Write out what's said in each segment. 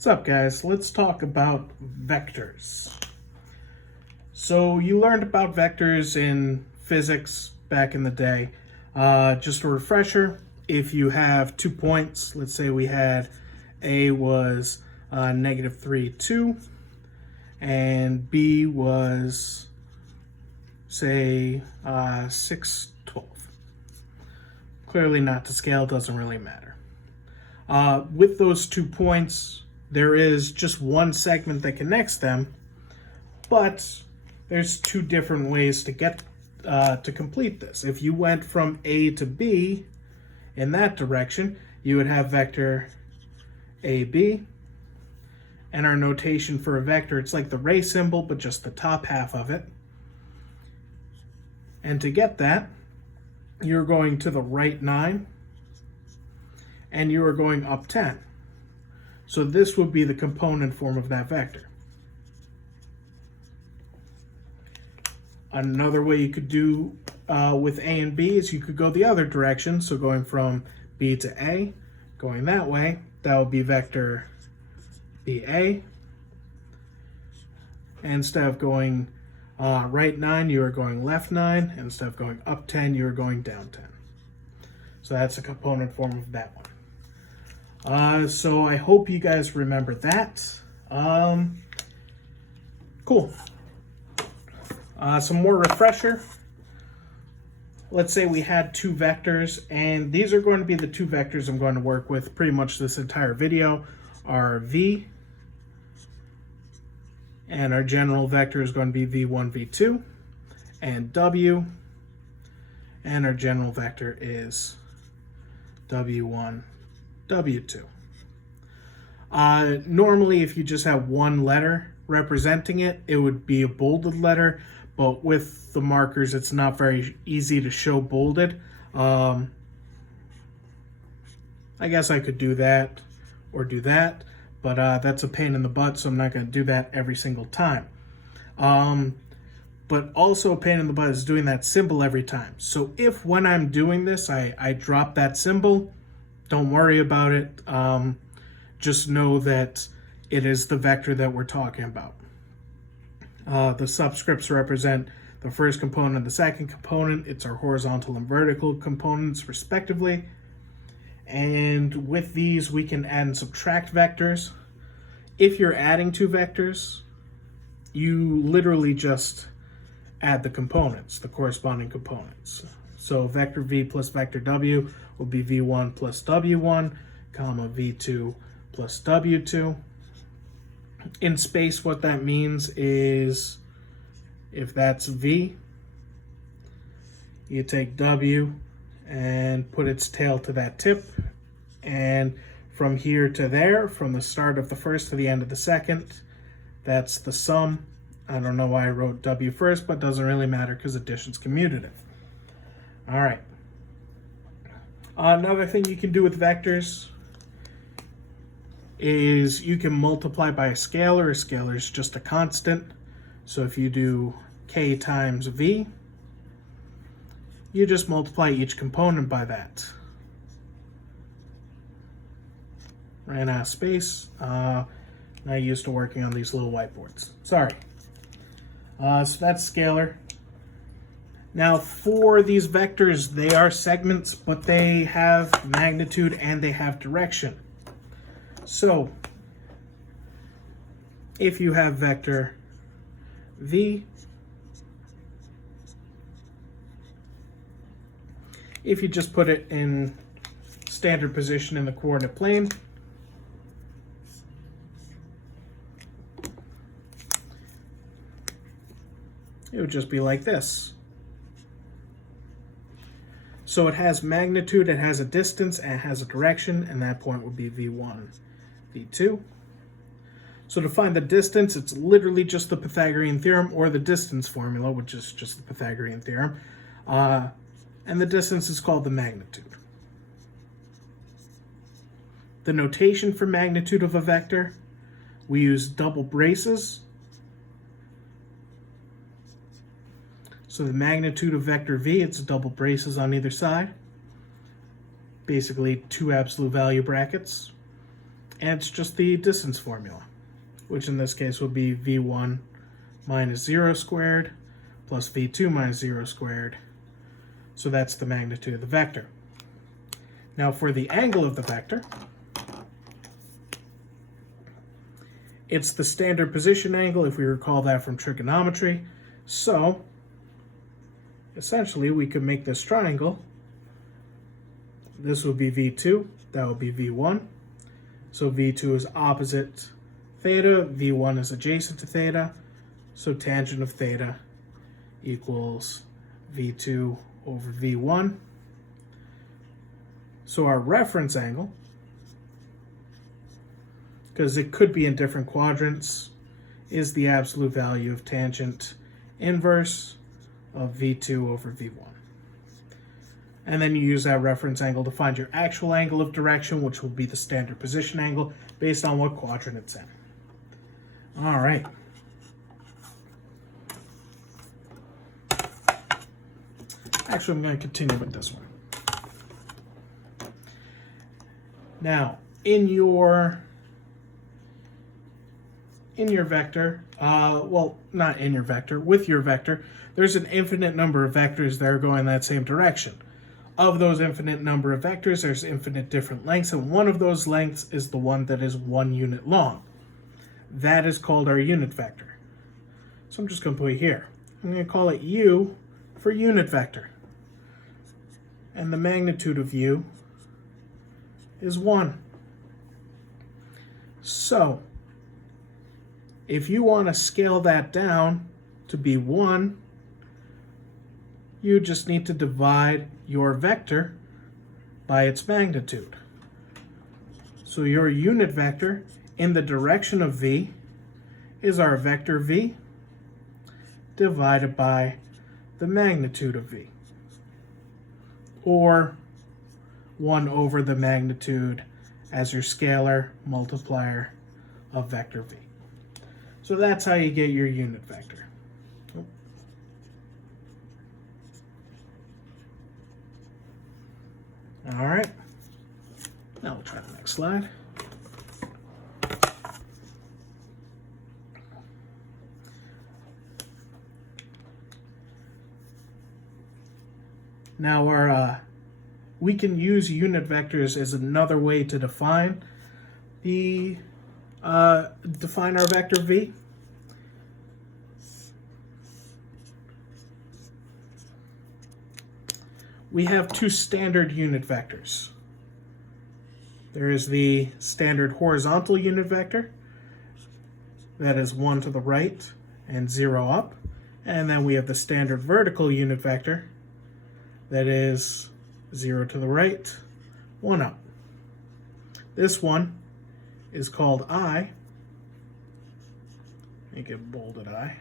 What's up, guys? Let's talk about vectors. So you learned about vectors in physics back in the day. Just a refresher, if you have 2 points, let's say we had A was -3, 2, and B was, say, 6, 12. Clearly not to scale, doesn't really matter. With those 2 points, there is just one segment that connects them, but there's 2 different ways to get to complete this. If you went from A to B in that direction, you would have vector AB, and our notation for a vector, it's like the ray symbol, but just the top half of it. And to get that, you're going to the right 9, and you are going up 10. So this would be the component form of that vector. Another way you could do with A and B is you could go the other direction. So going from B to A, going that way, that would be vector BA. And instead of going right 9, you are going left 9. And instead of going up 10, you are going down 10. So that's a component form of that one. So I hope you guys remember that. Cool. Some more refresher. Let's say we had 2 vectors, and these are going to be the 2 vectors I'm going to work with pretty much this entire video, are V, and our general vector is going to be V1, V2, and W, and our general vector is W1, W2. Normally, if you just have one letter representing it, it would be a bolded letter, but with the markers, it's not very easy to show bolded. I guess I could do that or do that, but that's a pain in the butt, so I'm not going to do that every single time. But also a pain in the butt is doing that symbol every time. So if when I'm doing this, I drop that symbol, don't worry about it. Just know that it is the vector that we're talking about. The subscripts represent the first component and the second component. It's our horizontal and vertical components, respectively. And with these, we can add and subtract vectors. If you're adding 2 vectors, you literally just add the components, the corresponding components. So vector V plus vector W will be V1 plus W1, comma V2 plus W2. In space, what that means is if that's V, you take W and put its tail to that tip, and from here to there, from the start of the first to the end of the second, that's the sum. I don't know why I wrote W first, but it doesn't really matter because addition's commutative. All right. Another thing you can do with vectors is you can multiply by a scalar. A scalar is just a constant. So if you do K times V, you just multiply each component by that. Ran out of space. Not used to working on these little whiteboards. Sorry. So that's scalar. Now for these vectors, they are segments, but they have magnitude and they have direction. So if you have vector V, if you just put it in standard position in the coordinate plane, it would just be like this. So it has magnitude, it has a distance, and it has a direction, and that point would be V1, V2. So to find the distance, it's literally just the Pythagorean theorem or the distance formula, which is just the Pythagorean theorem. And the distance is called the magnitude. The notation for magnitude of a vector, we use double braces. So the magnitude of vector V, it's double braces on either side. Basically 2 absolute value brackets. And it's just the distance formula, which in this case would be v1 minus 0 squared plus v2 minus 0 squared. So that's the magnitude of the vector. Now for the angle of the vector, it's the standard position angle, if we recall that from trigonometry. So essentially we could make this triangle. This would be v2, that would be v1. So v2 is opposite theta, v1 is adjacent to theta. So tangent of theta equals v2 over v1. So our reference angle, because it could be in different quadrants, is the absolute value of tangent inverse of v2 over v1. And then you use that reference angle to find your actual angle of direction, which will be the standard position angle based on what quadrant it's in. All right. Actually, I'm going to continue with this one. Now, in your vector, well, not in your vector, with your vector, there's an infinite number of vectors that are going that same direction. Of those infinite number of vectors, there's infinite different lengths, and one of those lengths is the one that is 1 unit long. That is called our unit vector. So I'm just going to put it here. I'm going to call it u for unit vector. And the magnitude of u is 1. So if you want to scale that down to be 1, you just need to divide your vector by its magnitude. So your unit vector in the direction of v is our vector v divided by the magnitude of v, or 1 over the magnitude as your scalar multiplier of vector v. So that's how you get your unit vector. All right, now we'll try the next slide. Now we can use unit vectors as another way to define our vector v. We have two standard unit vectors. There is the standard horizontal unit vector, that is 1 to the right and 0 up. And then we have the standard vertical unit vector, that is 0 to the right, 1 up. This one is called I. Make it bolded I.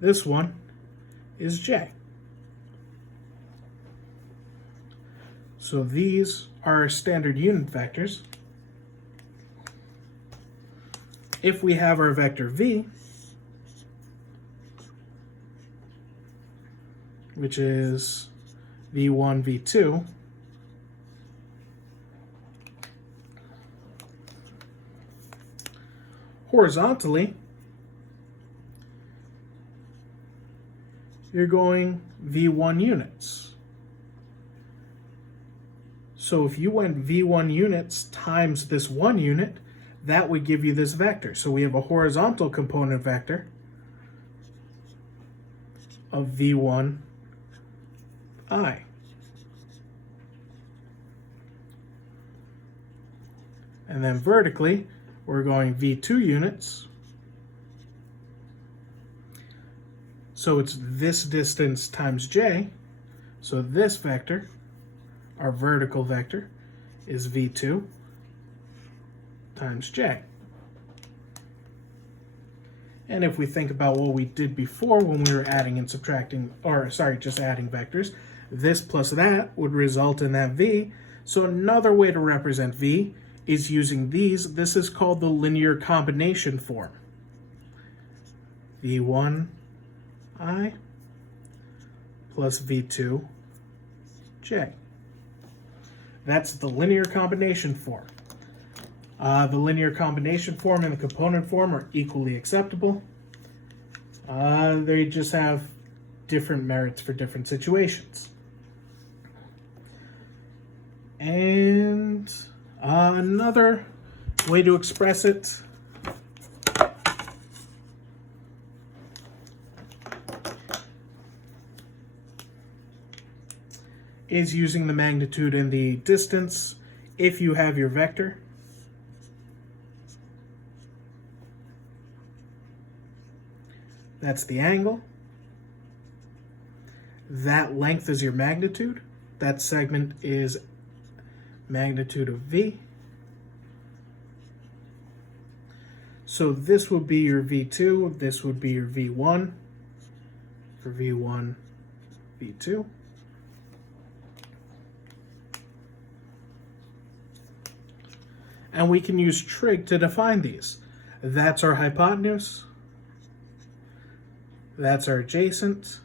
This one is J. So these are our standard unit vectors. If we have our vector v, which is v1, v2, horizontally, you're going v1 units. So if you went v1 units times this 1 unit, that would give you this vector. So we have a horizontal component vector of v1 I. And then vertically, we're going v2 units. So it's this distance times j. So this vector, our vertical vector, is v2 times j. And if we think about what we did before when we were adding and subtracting, or sorry, just adding vectors, this plus that would result in that v. So another way to represent v is using these. This is called the linear combination form. v1 I plus v2 j. That's the linear combination form. The linear combination form and the component form are equally acceptable. They just have different merits for different situations. And another way to express it is using the magnitude and the distance if you have your vector. That's the angle. That length is your magnitude. That segment is magnitude of v. So this would be your v2, this would be your v1 for v1, v2. And we can use trig to define these. That's our hypotenuse. That's our adjacent.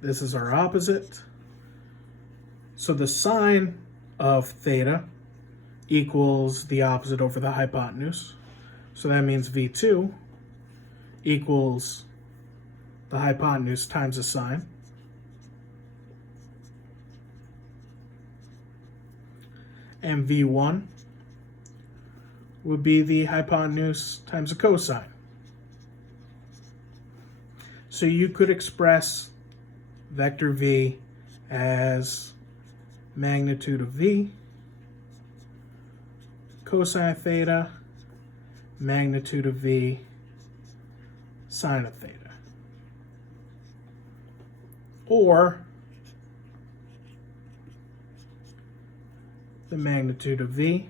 This is our opposite. So the sine of theta equals the opposite over the hypotenuse. So that means v2 equals the hypotenuse times the sine. And v1 would be the hypotenuse times the cosine. So you could express vector v as magnitude of v, cosine theta, magnitude of v, sine of theta. Or the magnitude of v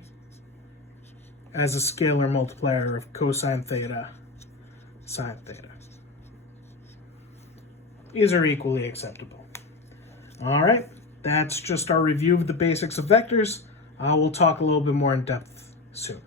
as a scalar multiplier of cosine theta, sine theta. These are equally acceptable. All right, that's just our review of the basics of vectors. We'll talk a little bit more in depth soon.